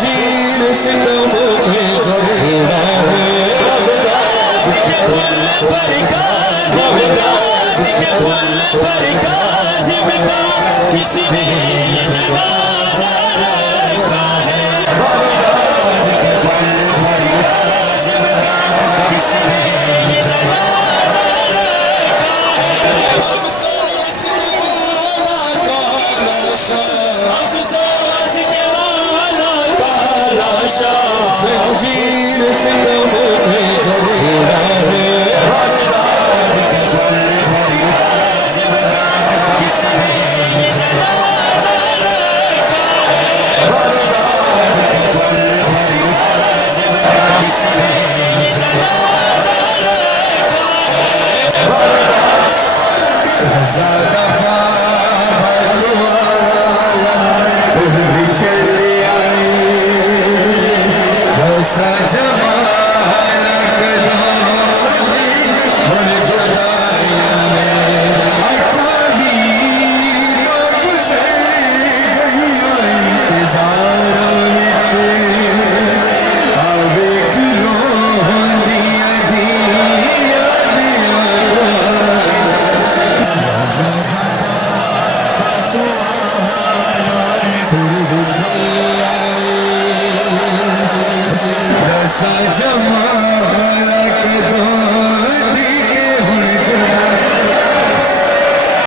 जंजीर सितमों में जगड़ा है पर काज़िम का किसने ये जनाज़ा रखा है किसने ये जनाज़ा रखा है अफसोस के वाला का लाशा जंजीर सितमों में जगड़ा है जमा